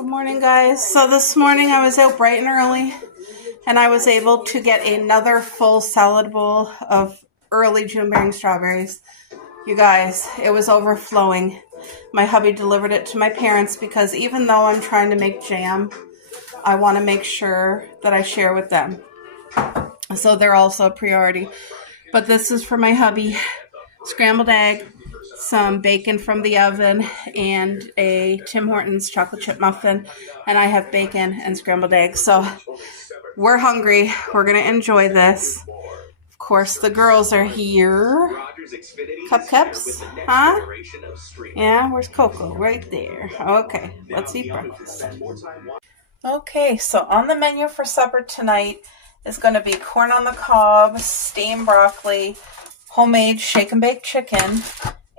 Good morning, guys. So this morning I was out bright and early and I was able to get another full salad bowl of early June bearing strawberries. You guys, it was overflowing. My hubby delivered it to my parents because even though I'm trying to make jam, I want to make sure that I share with them. So they're also a priority. But this is for my hubby. Scrambled egg, some bacon from the oven, and a Tim Hortons chocolate chip muffin. And I have bacon and scrambled eggs. So we're hungry. We're going to enjoy this. Of course, the girls are here. Cupcakes? Huh? Yeah, where's Coco? Right there. Okay, let's eat breakfast. Okay, so on the menu for supper tonight is going to be corn on the cob, steamed broccoli, homemade shake and bake chicken,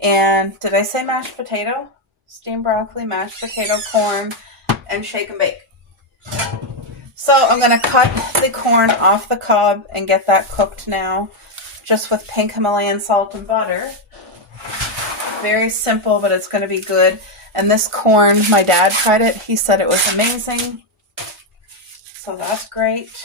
and did I say mashed potato? Steamed broccoli, mashed potato, corn, and shake and bake. So I'm going to cut the corn off the cob and get that cooked now, just with pink Himalayan salt and butter. Very simple, but it's going to be good. And this corn, my dad tried it. He said it was amazing. So that's great.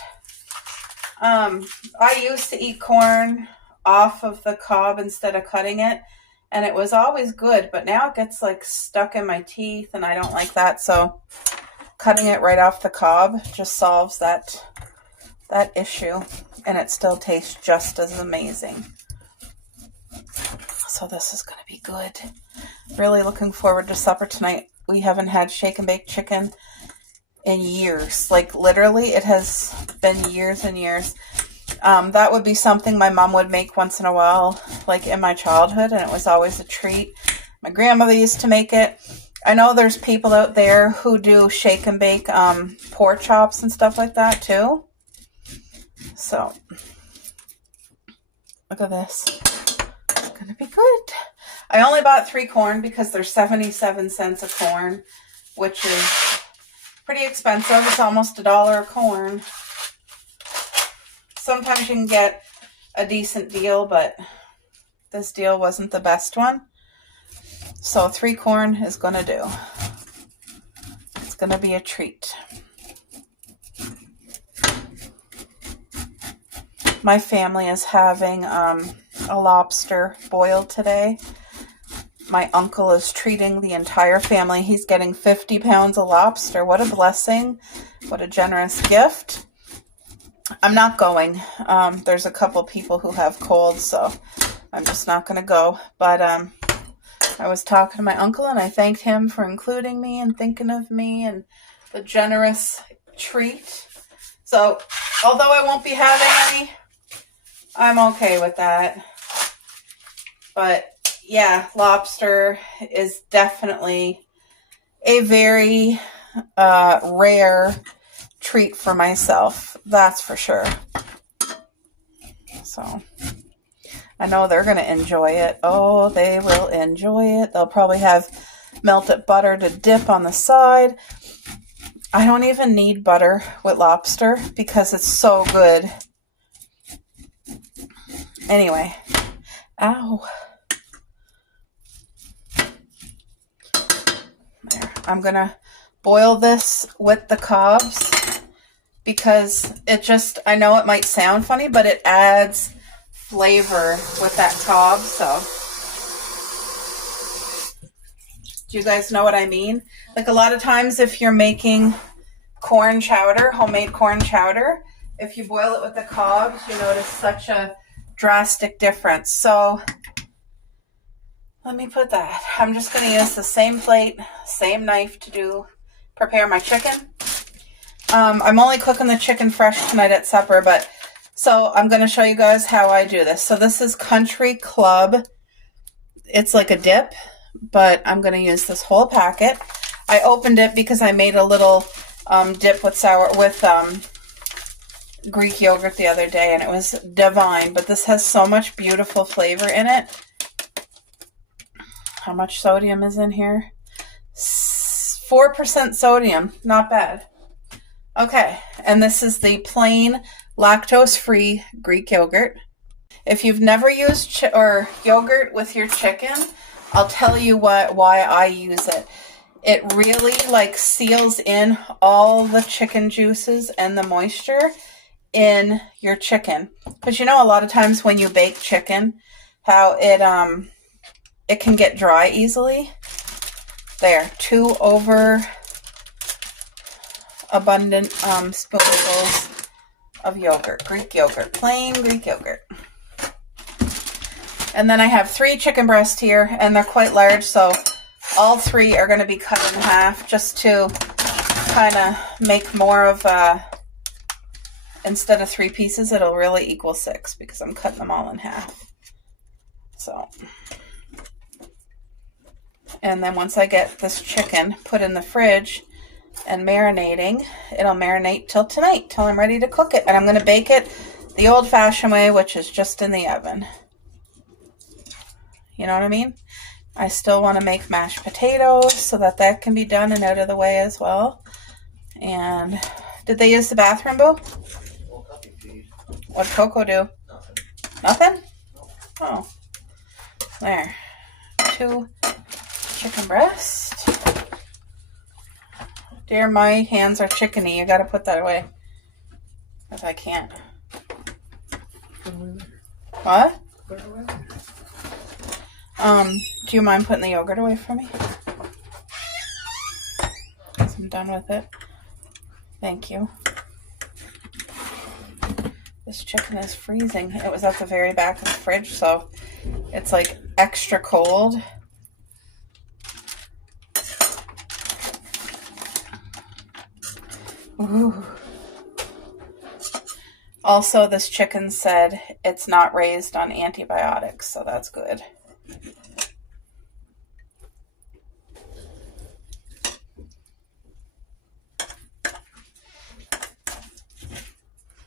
I used to eat corn off of the cob instead of cutting it, and it was always good, but now it gets like stuck in my teeth and I don't like that. So cutting it right off the cob just solves that issue, and it still tastes just as amazing. So this is going to be good. Really looking forward to supper tonight. We haven't had shake and bake chicken in years. Like literally it has been years and years. That would be something my mom would make once in a while, like in my childhood, and it was always a treat. My grandmother used to make it. I know there's people out there who do shake and bake pork chops and stuff like that too. So look at this. It's gonna be good. I only bought 3 corn because they're 77 cents a corn, which is pretty expensive. It's almost $1 a corn. Sometimes you can get a decent deal, but this deal wasn't the best one. So 3 corn is going to do. It's going to be a treat. My family is having a lobster boil today. My uncle is treating the entire family. He's getting 50 pounds of lobster. What a blessing. What a generous gift. I'm not going. There's a couple people who have colds, so I'm just not going to go. But I was talking to my uncle, and I thanked him for including me and thinking of me and the generous treat. So although I won't be having any, I'm okay with that. But yeah, lobster is definitely a very rare treat for myself. That's for sure. So I know they're going to enjoy it. Oh, they will enjoy it. They'll probably have melted butter to dip on the side. I don't even need butter with lobster because it's so good. Anyway. Ow. There. I'm going to boil this with the cobs because it just, I know it might sound funny, but it adds flavor with that cob. So do you guys know what I mean? Like a lot of times if you're making corn chowder, homemade corn chowder, if you boil it with the cobs, you notice such a drastic difference. So let me put that. I'm just going to use the same plate, same knife to prepare my chicken. I'm only cooking the chicken fresh tonight at supper, but so I'm going to show you guys how I do this. So this is Country Club. It's like a dip, but I'm going to use this whole packet. I opened it because I made a little dip with Greek yogurt the other day, and it was divine. But this has so much beautiful flavor in it. How much sodium is in here? 4% sodium. Not bad. Okay, and this is the plain lactose-free Greek yogurt. If you've never used yogurt with your chicken, I'll tell you why I use it. it really like seals in all the chicken juices and the moisture in your chicken. Because you know, a lot of times when you bake chicken, how it can get dry easily. There, 2 over abundant spoonfuls of yogurt, Greek yogurt, plain Greek yogurt. And then I have 3 chicken breasts here, and they're quite large, so all 3 are going to be cut in half just to kind of make more of instead of 3 pieces, it'll really equal 6 because I'm cutting them all in half. So, and then once I get this chicken put in the fridge and marinating, it'll marinate till tonight, till I'm ready to cook it. And I'm going to bake it the old-fashioned way, which is just in the oven. You know what I mean? I still want to make mashed potatoes so that can be done and out of the way as well. And did they use the bathroom, Boo? What'd Coco do? Nothing? Oh. There. 2 chicken breasts. Dear, my hands are chickeny. You got to put that away. If I can't. What? Do you mind putting the yogurt away for me? Because I'm done with it. Thank you. This chicken is freezing. It was at the very back of the fridge, so it's like extra cold. Ooh. Also, this chicken said it's not raised on antibiotics, so that's good.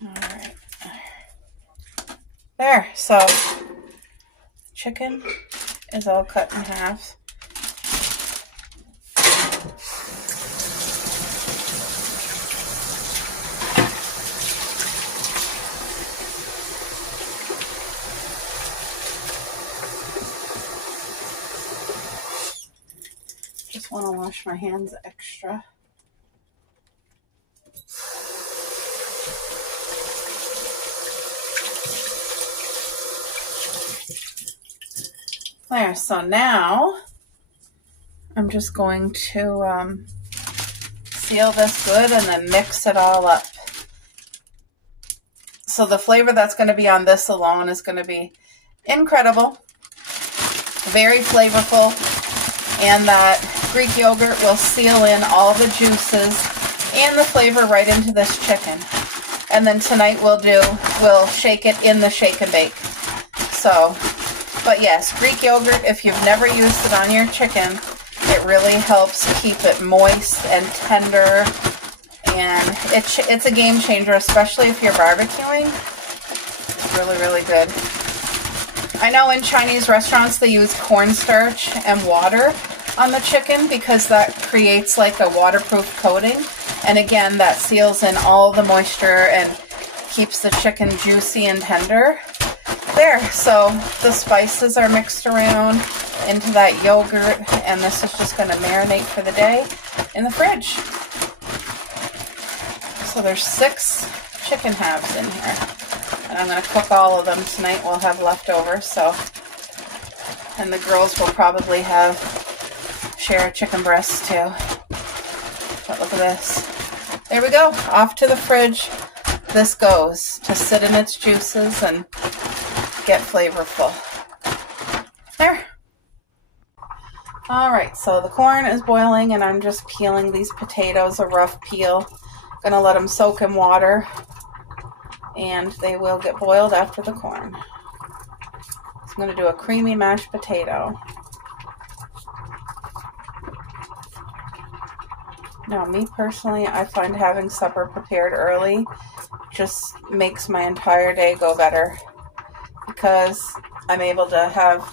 Alright. There, so chicken is all cut in half. Just want to wash my hands extra. There, so now I'm just going to seal this good and then mix it all up. So the flavor that's going to be on this alone is going to be incredible, very flavorful, and that Greek yogurt will seal in all the juices and the flavor right into this chicken. And then tonight we'll shake it in the shake and bake. So, but yes, Greek yogurt, if you've never used it on your chicken, it really helps keep it moist and tender. And it's a game changer, especially if you're barbecuing. It's really, really good. I know in Chinese restaurants they use cornstarch and water on the chicken because that creates like a waterproof coating. And again, that seals in all the moisture and keeps the chicken juicy and tender. There, so the spices are mixed around into that yogurt, and this is just going to marinate for the day in the fridge. So there's 6 chicken halves in here, and I'm going to cook all of them tonight. We'll have leftovers, so, and the girls will probably share a chicken breast too. But look at this. There we go, off to the fridge. This goes to sit in its juices and get flavorful. There. Alright, so the corn is boiling and I'm just peeling these potatoes, a rough peel. Gonna let them soak in water and they will get boiled after the corn. So I'm gonna do a creamy mashed potato. Now, me personally, I find having supper prepared early just makes my entire day go better, because I'm able to have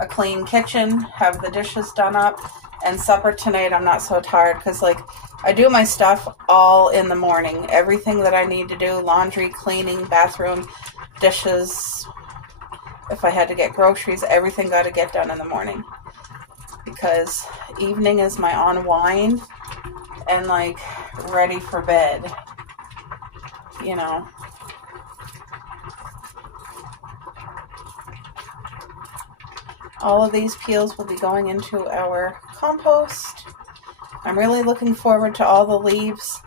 a clean kitchen, have the dishes done up, and supper tonight I'm not so tired because like I do my stuff all in the morning. Everything that I need to do, laundry, cleaning, bathroom, dishes, if I had to get groceries, everything got to get done in the morning. because evening is my unwind and like ready for bed, you know. All of these peels will be going into our compost. I'm really looking forward to all the leaves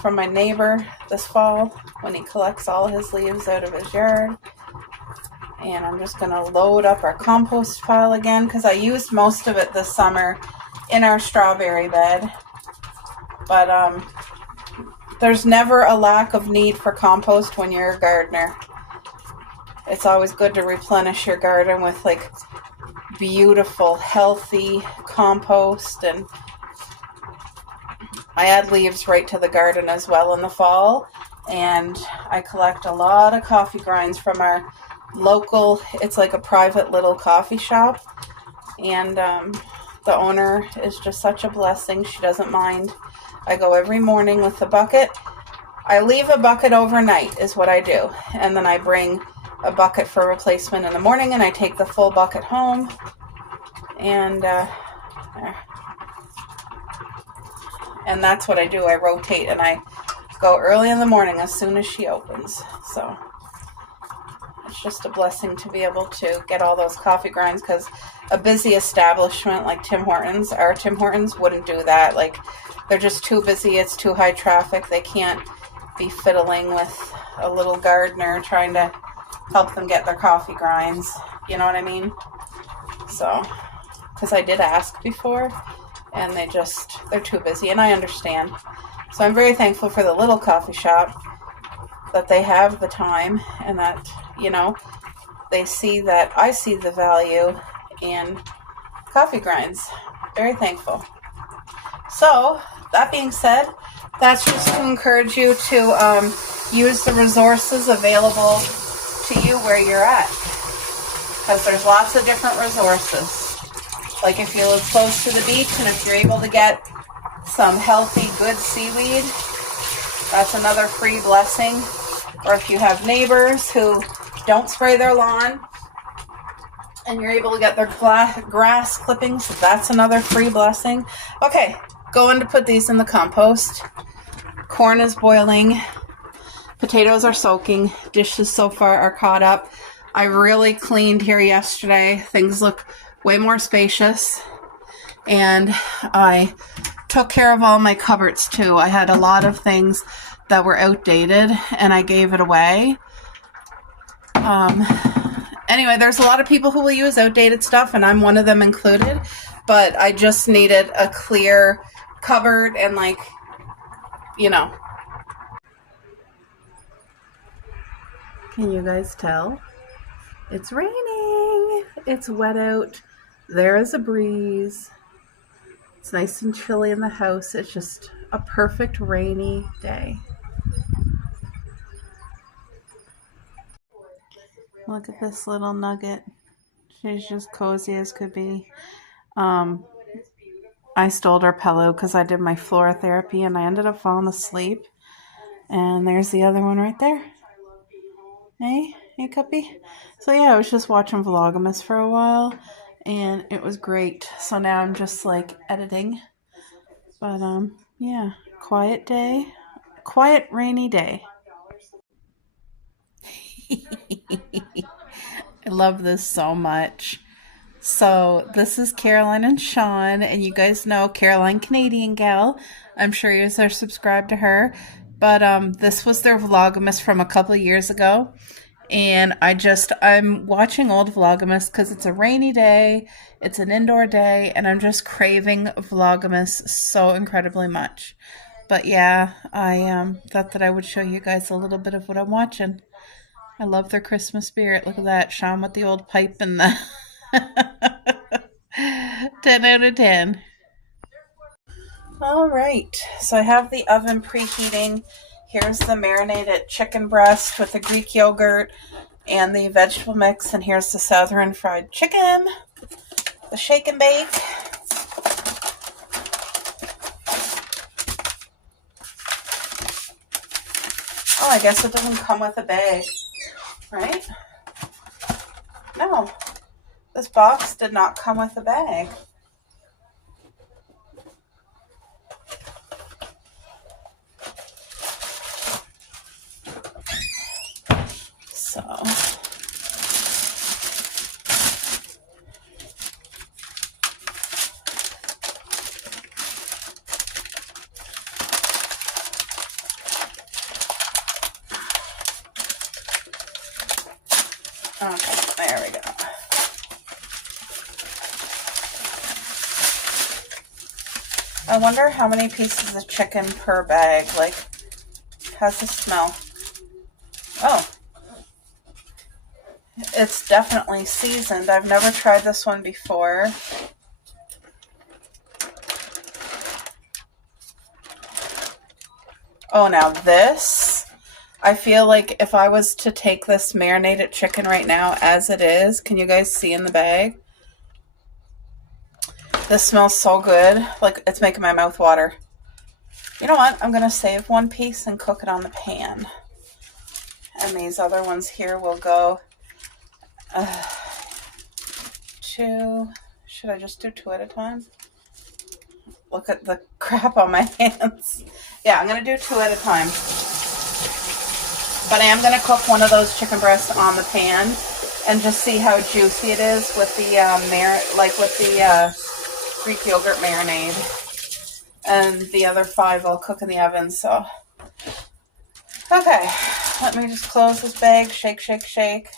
from my neighbor this fall when he collects all his leaves out of his yard. And I'm just going to load up our compost pile again because I used most of it this summer in our strawberry bed. But there's never a lack of need for compost when you're a gardener. It's always good to replenish your garden with like beautiful, healthy compost. And I add leaves right to the garden as well in the fall. And I collect a lot of coffee grinds from our local, it's like a private little coffee shop. And the owner is just such a blessing. She doesn't mind. I go every morning with the bucket. I leave a bucket overnight is what I do. And then I bring a bucket for replacement in the morning, and I take the full bucket home. And that's what I do. I rotate, and I go early in the morning as soon as she opens. So it's just a blessing to be able to get all those coffee grinds, because a busy establishment like Tim Hortons, our Tim Hortons, wouldn't do that. Like, they're just too busy. It's too high traffic. They can't be fiddling with a little gardener trying to help them get their coffee grinds. You know what I mean? So, because I did ask before, and they're too busy, and I understand. So I'm very thankful for the little coffee shop, that they have the time, and that, you know, they see that I see the value in coffee grinds. Very thankful. So, that being said, that's just to encourage you to use the resources available to you where you're at. Because there's lots of different resources. Like if you live close to the beach and if you're able to get some healthy, good seaweed, that's another free blessing. Or if you have neighbors who don't spray their lawn and you're able to get their grass clippings, that's another free blessing. Okay, going to put these in the compost. Corn is boiling. Potatoes are soaking. Dishes so far are caught up. I really cleaned here yesterday. Things look way more spacious. And I took care of all my cupboards too. I had a lot of things that were outdated and I gave it away. Anyway, there's a lot of people who will use outdated stuff, and I'm one of them included. But I just needed a clear cupboard and, like, you know. Can you guys tell? It's raining. It's wet out. There is a breeze. It's nice and chilly in the house. It's just a perfect rainy day. Look at this little nugget. She's just cozy as could be. I stole her pillow because I did my floor therapy and I ended up falling asleep. And there's the other one right there. Hey, Cuppy? So yeah, I was just watching Vlogmas for a while and it was great. So now I'm just like editing. But yeah, quiet day. Quiet rainy day. I love this so much. So this is Caroline and Sean, and you guys know Caroline, Canadian gal. I'm sure you guys are subscribed to her. But this was their Vlogmas from a couple of years ago. And I'm watching old Vlogmas because it's a rainy day, it's an indoor day, and I'm just craving Vlogmas so incredibly much. But yeah, I thought that I would show you guys a little bit of what I'm watching. I love their Christmas spirit. Look at that, Sean with the old pipe and the 10 out of 10. All right, so I have the oven preheating. Here's the marinated chicken breast with the Greek yogurt and the vegetable mix, and here's the southern fried chicken, the shake and bake. Oh, I guess it doesn't come with a bag, right? No, this box did not come with a bag. Okay, there we go. I wonder how many pieces of chicken per bag. Like, how's the smell? Oh, it's definitely seasoned. I've never tried this one before. Oh, now this, I feel like if I was to take this marinated chicken right now as it is, can you guys see in the bag? This smells so good. Like, it's making my mouth water. You know what? I'm going to save one piece and cook it on the pan. And these other ones here will go two. Should I just do 2 at a time? Look at the crap on my hands. Yeah, I'm going to do 2 at a time. But I am going to cook one of those chicken breasts on the pan and just see how juicy it is with the Greek yogurt marinade. And the other 5 I'll cook in the oven. So, okay, let me just close this bag. Shake, shake, shake.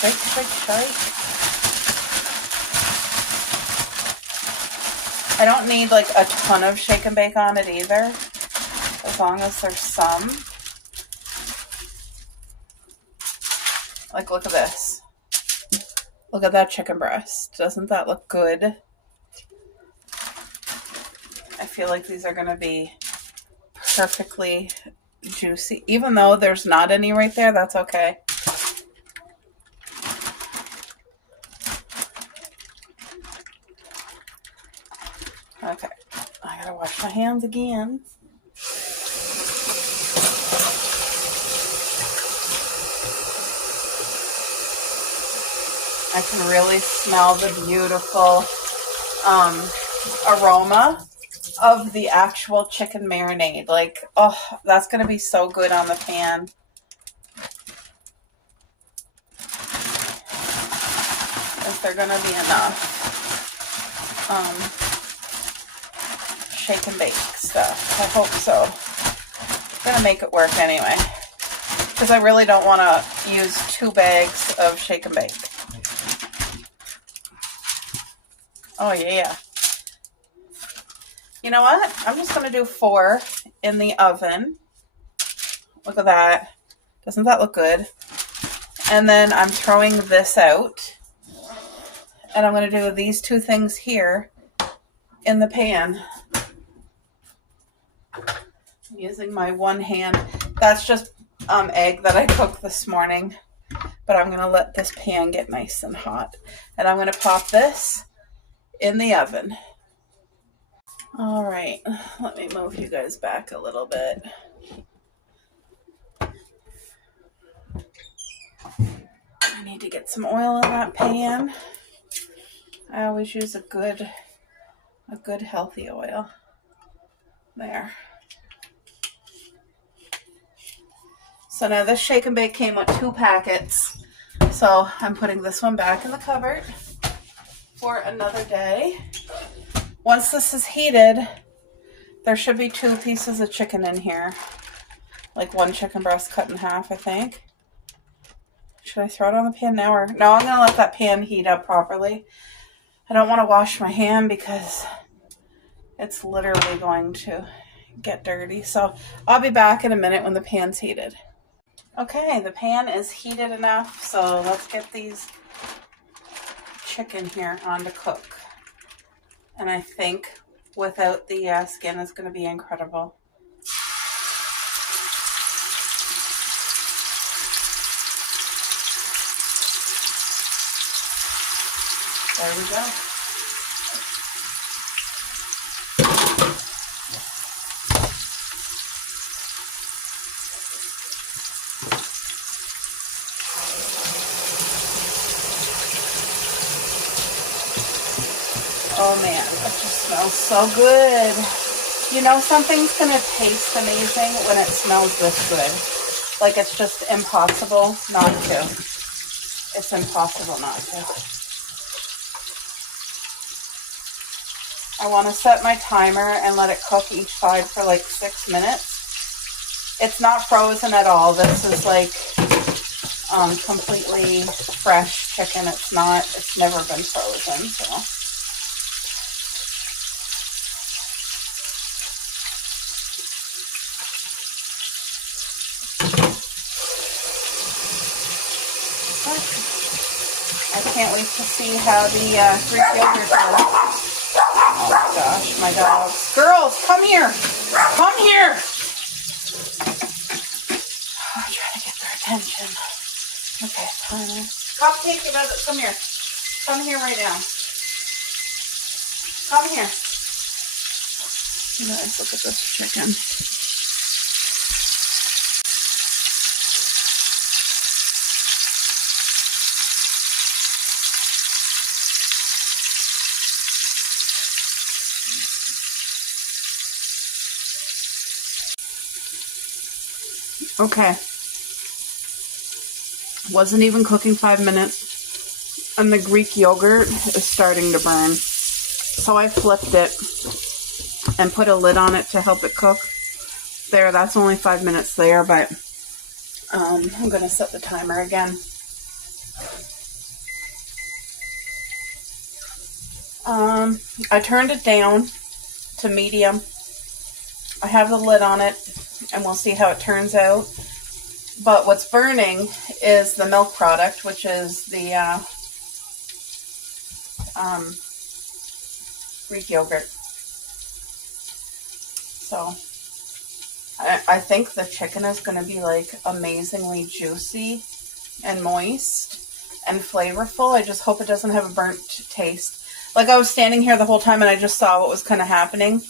Shake, shake, shake. I don't need like a ton of shake and bake on it either, as long as there's some. Like, look at this. Look at that chicken breast. Doesn't that look good? I feel like these are going to be perfectly juicy. Even though there's not any right there, that's okay. Okay, I gotta wash my hands again. I can really smell the beautiful aroma of the actual chicken marinade. Like, oh, that's going to be so good on the pan. Is there going to be enough shake and bake stuff? I hope so. I'm going to make it work anyway, because I really don't want to use 2 bags of shake and bake. Oh, yeah. You know what? I'm just going to do 4 in the oven. Look at that. Doesn't that look good? And then I'm throwing this out. And I'm going to do these 2 things here in the pan. I'm using my one hand. That's just egg that I cooked this morning. But I'm going to let this pan get nice and hot. And I'm going to pop this in the oven. All right, let me move you guys back a little bit. I need to get some oil in that pan. I always use a good healthy oil. There. So now this shake and bake came with 2 packets. So I'm putting this one back in the cupboard for another day. Once this is heated, there should be 2 pieces of chicken in here. Like 1 chicken breast cut in half, I think. Should I throw it on the pan now? Or no, I'm going to let that pan heat up properly. I don't want to wash my hand because it's literally going to get dirty. So I'll be back in a minute when the pan's heated. Okay, the pan is heated enough. So let's get these chicken here on to cook. And I think without the skin is going to be incredible. There we go. Oh man, that just smells so good. You know, something's going to taste amazing when it smells this good. Like, it's just impossible not to. It's impossible not to. I want to set my timer and let it cook each side for like 6 minutes. It's not frozen at all. This is like completely fresh chicken. It's never been frozen, so. I can't wait to see how the Greek yogurt goes. Oh gosh, my dogs. Girls, come here. Come here. Oh, try to get their attention. Okay, fine. Cupcake, come here. Come here right now. Come here. You guys, look at this chicken. Okay. Wasn't even cooking 5 minutes. And the Greek yogurt is starting to burn. So I flipped it and put a lid on it to help it cook. There, that's only 5 minutes there, but I'm going to set the timer again. I turned it down to medium. I have the lid on it, and we'll see how it turns out. But what's burning is the milk product, which is the Greek yogurt. So I think the chicken is going to be like amazingly juicy and moist and flavorful. I just hope it doesn't have a burnt taste. Like, I was standing here the whole time and I just saw what was kind of happening.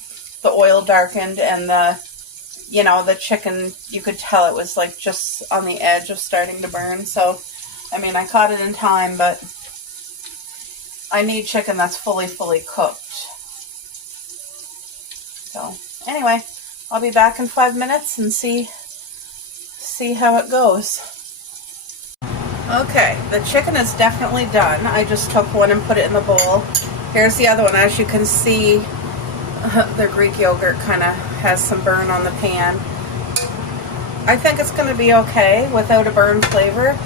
The oil darkened and the chicken, you could tell it was like just on the edge of starting to burn. So, I mean, I caught it in time, but I need chicken that's fully cooked. So, anyway, I'll be back in 5 minutes and see how it goes. Okay, the chicken is definitely done. I just took one and put it in the bowl. Here's the other one. As you can see, the Greek yogurt kind of has some burn on the pan. I think it's going to be okay without a burn flavor,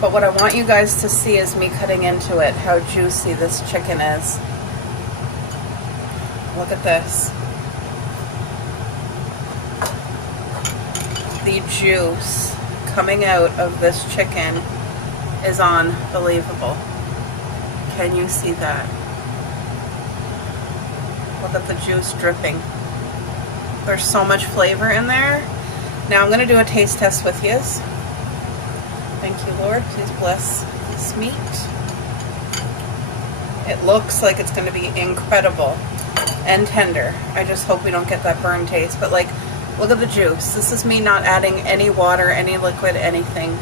but what I want you guys to see is me cutting into it, how juicy this chicken is. Look at this. The juice coming out of this chicken is unbelievable. Can you see that? Look at the juice dripping. There's so much flavor in there. Now I'm going to do a taste test with you. Thank you, Lord. Please bless this meat. It looks like it's going to be incredible and tender. I just hope we don't get that burn taste. But like, look at the juice. This is me not adding any water, any liquid, anything.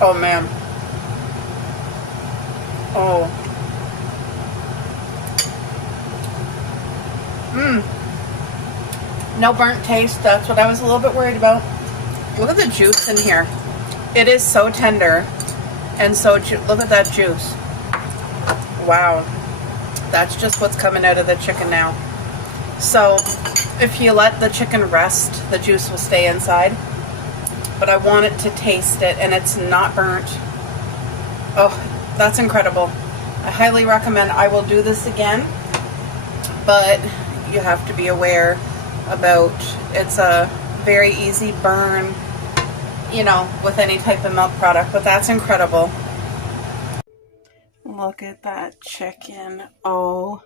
Oh man. Oh. No burnt taste. That's what I was a little bit worried about. Look at the juice in here. It is so tender. And so, look at that juice. Wow. That's just what's coming out of the chicken now. So, if you let the chicken rest, the juice will stay inside. But I want it to taste it, and it's not burnt. Oh, that's incredible. I highly recommend. I will do this again, but you have to be aware about it's a very easy burn, you know, with any type of milk product, but that's incredible. Look at that chicken. Oh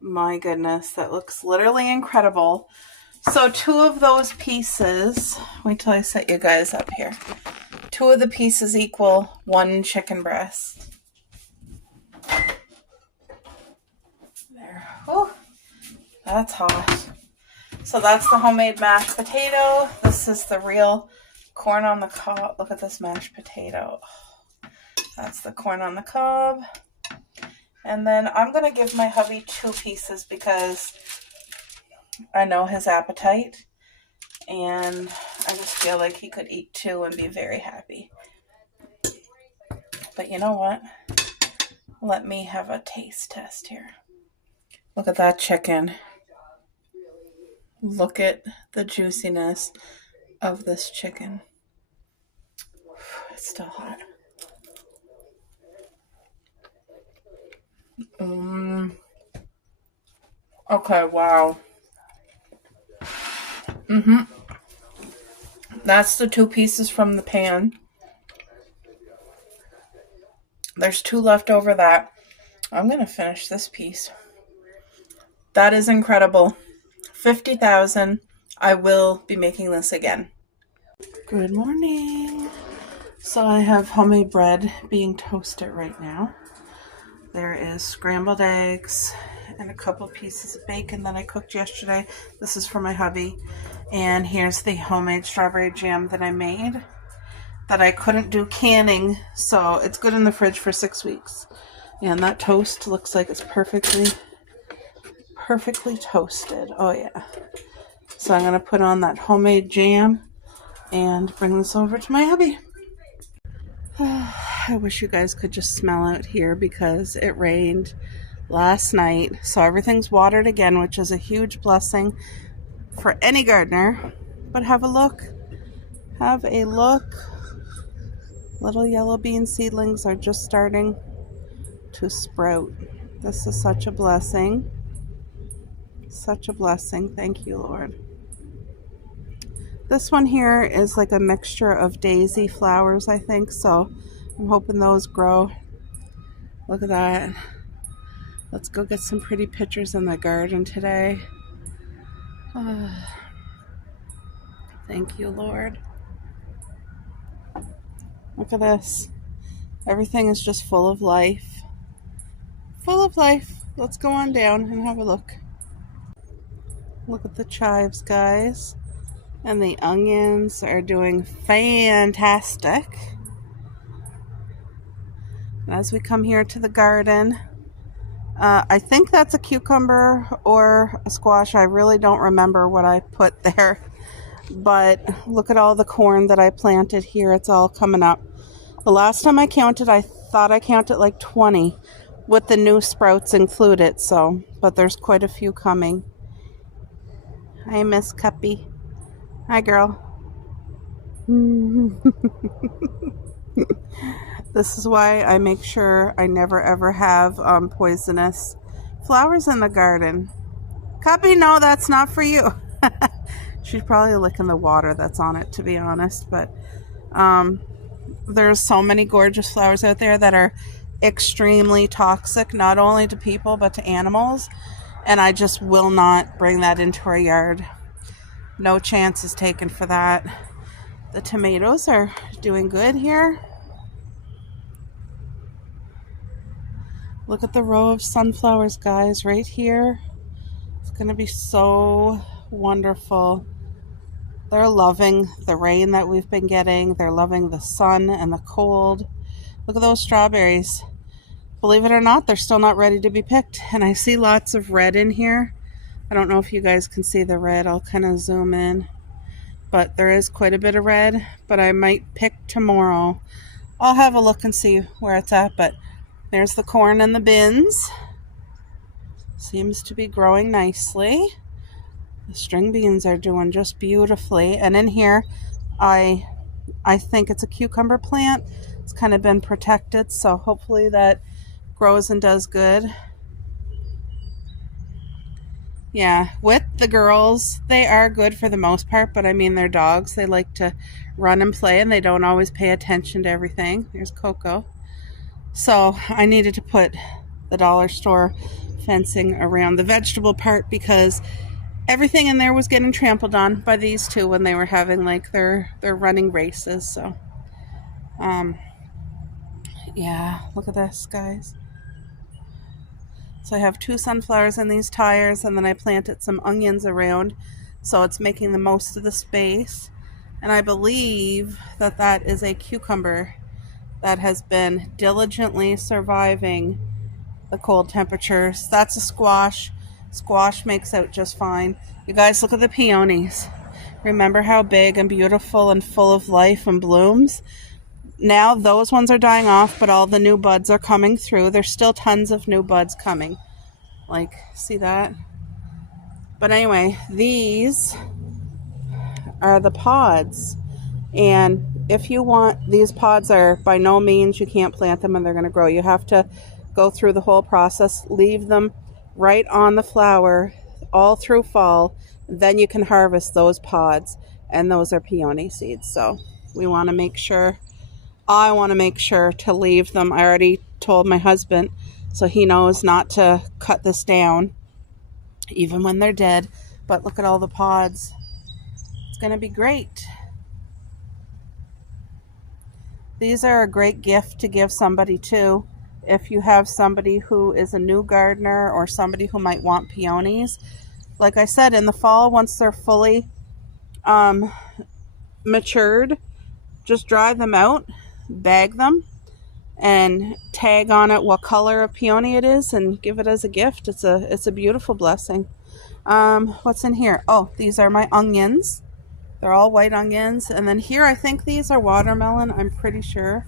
my goodness, that looks literally incredible. So 2 of those pieces, wait till I set you guys up here. 2 of the pieces equal 1 chicken breast. There. Oh, that's hot. So that's the homemade mashed potato. This is the real corn on the cob. Look at this mashed potato. Oh, that's the corn on the cob. And then I'm going to give my hubby 2 pieces because I know his appetite. And I just feel like he could eat 2 and be very happy. But you know what? Let me have a taste test here. Look at that chicken. Look at the juiciness of this chicken. It's still hot. Okay, wow. That's the 2 pieces from the pan. There's 2 left over that. I'm going to finish this piece. That is incredible. 50,000. I will be making this again. Good morning. So I have homemade bread being toasted right now. There is scrambled eggs and a couple pieces of bacon that I cooked yesterday. This is for my hubby. And here's the homemade strawberry jam that I made that I couldn't do canning, so it's good in the fridge for 6 weeks. And that toast looks like it's perfectly toasted. Oh yeah. So I'm going to put on that homemade jam and bring this over to my hubby. I wish you guys could just smell out here because it rained last night. So everything's watered again, which is a huge blessing for any gardener. But have a look. Have a look. Little yellow bean seedlings are just starting to sprout. This is such a blessing. Such a blessing. Thank you, Lord. This one here is like a mixture of daisy flowers, I think, so I'm hoping those grow. Look at that. Let's go get some pretty pictures in the garden today. Thank you, Lord. Look at this. Everything is just full of life. Full of life. Let's go on down and have a look. Look at the chives, guys. And the onions are doing fantastic. As we come here to the garden, I think that's a cucumber or a squash. I really don't remember what I put there. But look at all the corn that I planted here. It's all coming up. The last time I counted, I thought I counted like 20 with the new sprouts included. So, but there's quite a few coming. Hi, Miss Cuppy. Hi, girl. This is why I make sure I never ever have poisonous flowers in the garden. Cuppy, no, that's not for you. She's probably licking the water that's on it, to be honest. But there's so many gorgeous flowers out there that are extremely toxic, not only to people, but to animals. And I just will not bring that into our yard. No chance is taken for that. The tomatoes are doing good here. Look at the row of sunflowers, guys, right here. It's going to be so wonderful. They're loving the rain that we've been getting. They're loving the sun and the cold. Look at those strawberries. Believe it or not, they're still not ready to be picked. And I see lots of red in here. I don't know if you guys can see the red. I'll kind of zoom in. But there is quite a bit of red. But I might pick tomorrow. I'll have a look and see where it's at. But there's the corn in the bins. Seems to be growing nicely. The string beans are doing just beautifully. And in here, I think it's a cucumber plant. It's kind of been protected. So hopefully that grows and does good. Yeah, with the girls, they are good for the most part, but I mean, they're dogs. They like to run and play, and they don't always pay attention to everything. There's Coco. So I needed to put the dollar store fencing around the vegetable part because everything in there was getting trampled on by these two when they were having like their running races. So, yeah, look at this, guys. So I have 2 sunflowers in these tires, and then I planted some onions around, so it's making the most of the space. And I believe that that is a cucumber that has been diligently surviving the cold temperatures. That's a squash. Squash makes out just fine. You guys, look at the peonies. Remember how big and beautiful and full of life and blooms? Now those ones are dying off, but all the new buds are coming through. There's still tons of new buds coming. Like, see that? But anyway, these are the pods. And if you want, these pods are by no means, you can't plant them and they're going to grow. You have to go through the whole process, leave them right on the flower all through fall. Then you can harvest those pods, and those are peony seeds. So we want to make sure, I want to make sure to leave them. I already told my husband, so he knows not to cut this down even when they're dead. But look at all the pods. It's going to be great. These are a great gift to give somebody too. If you have somebody who is a new gardener or somebody who might want peonies. Like I said, in the fall, once they're fully matured, just dry them out, bag them, and tag on it what color of peony it is and give it as a gift. It's a beautiful blessing. What's in here? Oh, these are my onions. They're all white onions. And then here, I think these are watermelon, I'm pretty sure.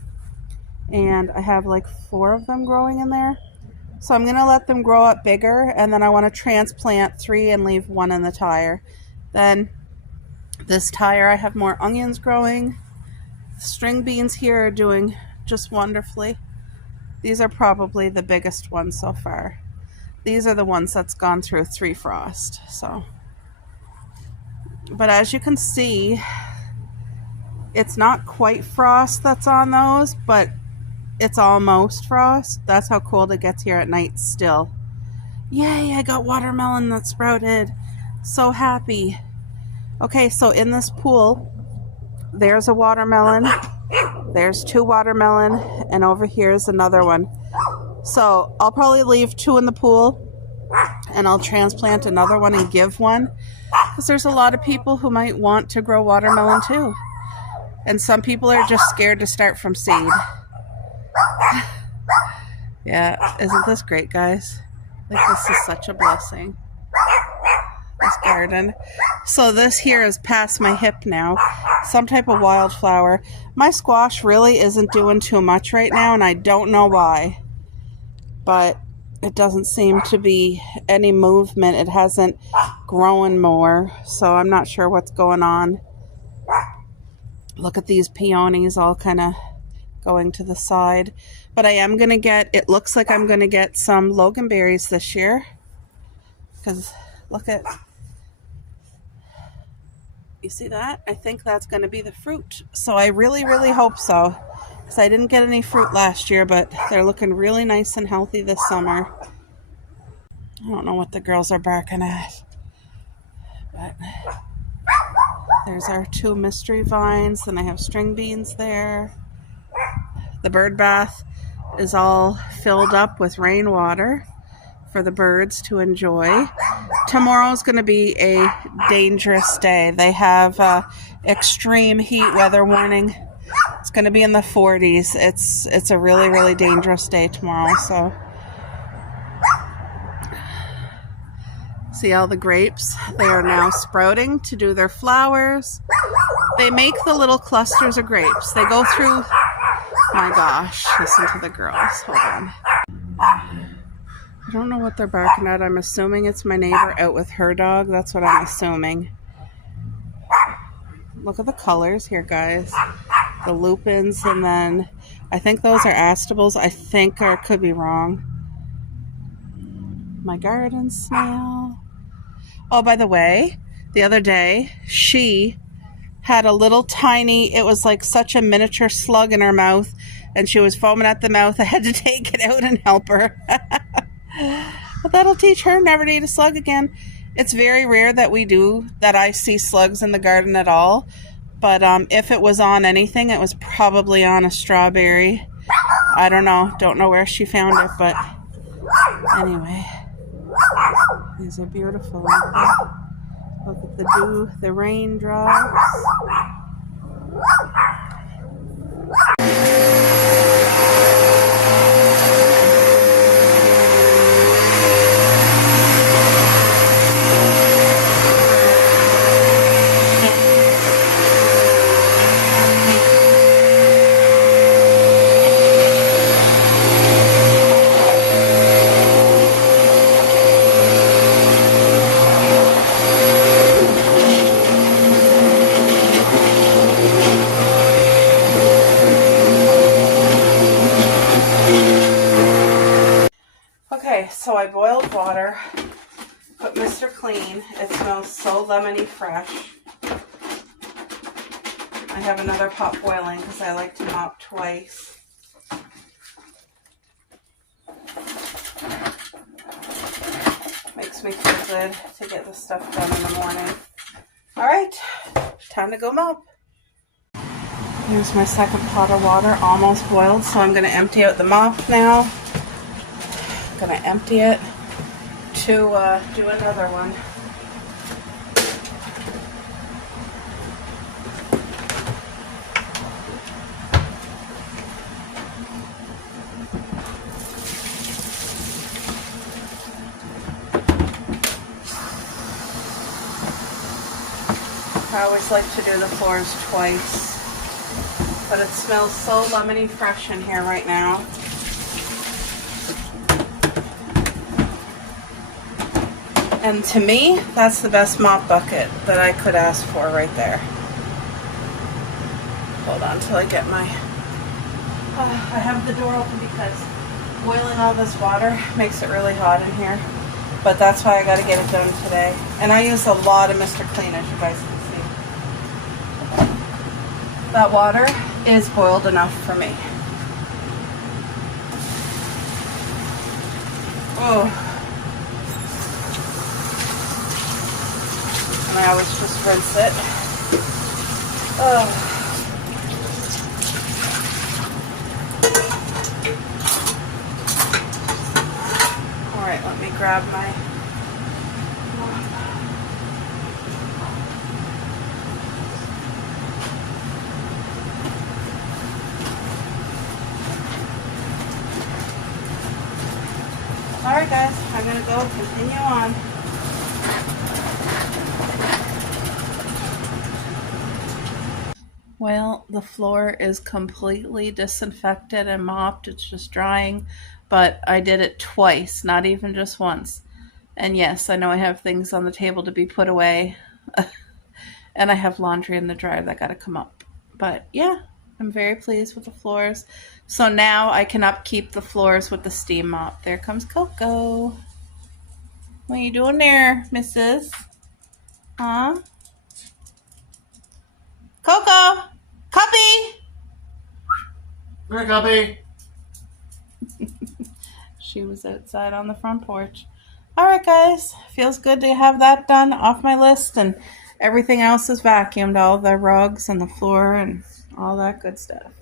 And I have like 4 of them growing in there. So I'm going to let them grow up bigger, and then I want to transplant 3 and leave 1 in the tire. Then this tire, I have more onions growing. The string beans here are doing just wonderfully. These are probably the biggest ones so far. These are the ones that's gone through 3 frost. So, but as you can see, it's not quite frost that's on those, but it's almost frost. That's how cold it gets here at night still. Yay, I got watermelon that sprouted. So happy. Okay, so in this pool, there's a watermelon. There's 2 watermelon, and over here is another one. So I'll probably leave 2 in the pool, and I'll transplant another one and give one, because there's a lot of people who might want to grow watermelon too. And some people are just scared to start from seed. Yeah, isn't this great, guys? Like, this is such a blessing. This garden. So this here is past my hip now. Some type of wildflower. My squash really isn't doing too much right now, and I don't know why. But it doesn't seem to be any movement. It hasn't grown more, so I'm not sure what's going on. Look at these peonies all kind of going to the side. But I am going to get, it looks like I'm going to get some loganberries this year. Because look at, you see that? I think that's going to be the fruit. So I really, really hope so. Because I didn't get any fruit last year, but they're looking really nice and healthy this summer. I don't know what the girls are barking at. But there's our 2 mystery vines. Then I have string beans there. The bird bath is all filled up with rainwater for the birds to enjoy. Tomorrow's going to be a dangerous day. They have extreme heat weather warning. It's going to be in the 40s. It's a really, really dangerous day tomorrow. So see all the grapes? They are now sprouting to do their flowers. They make the little clusters of grapes. They go through, my gosh, listen to the girls. Hold on. I don't know what they're barking at. I'm assuming it's my neighbor out with her dog. That's what I'm assuming. Look at the colors here, guys. The lupins, and then I think those are astables. I think, or could be wrong. My garden snail. Oh, by the way, the other day, she had a little tiny, it was like such a miniature slug in her mouth, and she was foaming at the mouth. I had to take it out and help her. But that'll teach her never to eat a slug again. It's very rare that I see slugs in the garden at all. But if it was on anything, it was probably on a strawberry. I don't know where she found it, but anyway. These are beautiful. Look at the dew, the raindrops. Okay, so I boiled water, put Mr. Clean. It smells so lemony fresh. I have another pot boiling because I like to mop twice. Makes me feel good to get this stuff done in the morning. All right, time to go mop. Here's my second pot of water, almost boiled, so I'm going to empty out the mop now. I'm going to empty it to do another one. I always like to do the floors twice, but it smells so lemony fresh in here right now. And to me, that's the best mop bucket that I could ask for right there. Hold on till I get my... I have the door open because boiling all this water makes it really hot in here. But that's why I got to get it done today. And I use a lot of Mr. Clean, as you guys can see. That water is boiled enough for me. Oh. And I always just rinse it. Oh. All right, let me grab my... Alright guys, I'm going to go continue on. Well, the floor is completely disinfected and mopped. It's just drying, but I did it twice, not even just once. And yes, I know I have things on the table to be put away. And I have laundry in the dryer that got to come up. But yeah, I'm very pleased with the floors. So now I can upkeep the floors with the steam mop. There comes Coco. What are you doing there, missus? Huh? Coco! Cuppy! Where, Cuppy? She was outside on the front porch. Alright guys, feels good to have that done off my list, and everything else is vacuumed, all the rugs and the floor and all that good stuff.